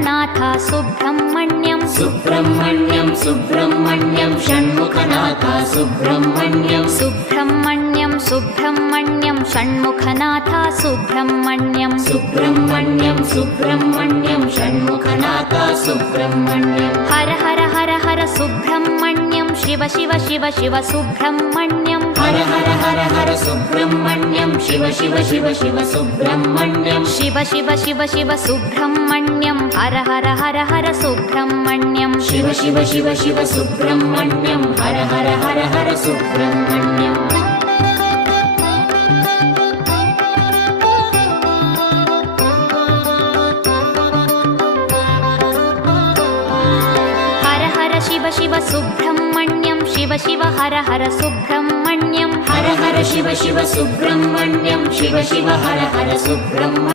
Shanmukhanath Subrahmanyam Subrahmanyam Subrahmanyam Shanmukhanath Subrahmanyam Subrahmanyam Subrahmanyam Shanmukhanath Subrahmanyam Subrahmanyam Subrahmanyam Shanmukhanath Subrahmanyam Har Har Har Har Subrahmanyam Shiva Shiva Shiva Shiva Subrahmanyam Har Har Har Har Subrahmanyam Shiva Shiva Shiva Shiva Subrahmanyam Shiva Shiva Shiva Shiva Subrahmanyam Har Har Har Har Subrahmanyam Shiva Shiva Shiva Shiva Subrahmanyam Har Har Har Har Subrahmanyam Har Har Shiva Shiva Subrahmanyam Shiva Shiva Har Har Subrahmanyam Har Har Shiva Shiva Subrahmanyam Shiva Shiva Har Har Subrahmanyam